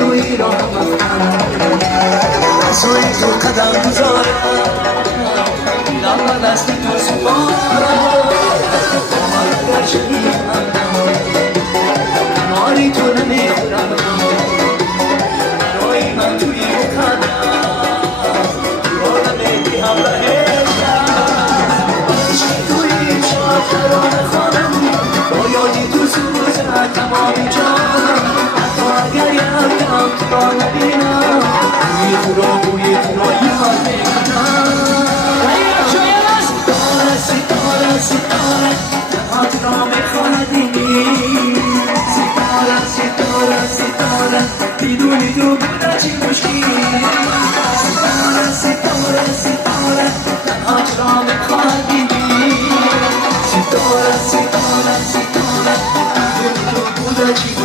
روی راه مفتن سوی تو قدم بذارم لب دست تو سپارم در شدیم کناری تو نمیخورم برای من توی مقدم یادم بی همراهشم عشق توی شاد ترانه خوانم با یادی تو سوزد تمامی جانم حتی اگر یکم تو را نبینم بوی تو را یاد میکنم ستاره ستاره ستاره تنها تو را میخواندی ستاره ستاره ستاره بدونی تو بوده چی مشکلی ستاره ستاره ستاره تنها تو را میخواندی ستاره ستاره ستاره بدونی تو بوده چی